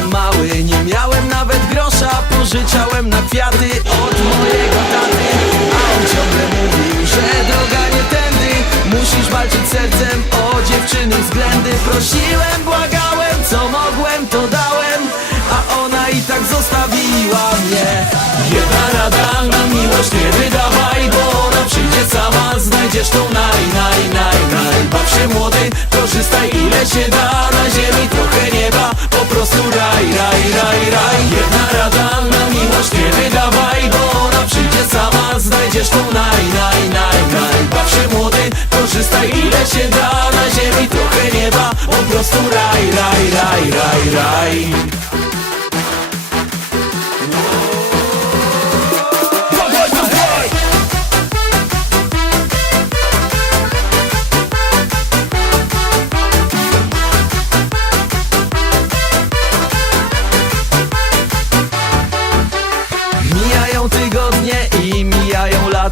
byłem mały Nie miałem nawet grosza Pożyczałem na kwiaty od mojego taty. A on ciągle mówił, że droga nie tędy Musisz walczyć sercem o dziewczyny względy. Prosiłem, błagałem, co mogłem to dałem A ona i tak zostawiła mnie. Jedna rada na miłość nie wydawaj Bo ona przyjdzie sama, znajdziesz tą naj, naj, naj, naj. Baw się młody, korzystaj ile się da. Na ziemi trochę nieba ile Na ziemi trochę nieba Po prostu raj, raj, raj, raj, raj. Mijają tygodnie i mijają lata.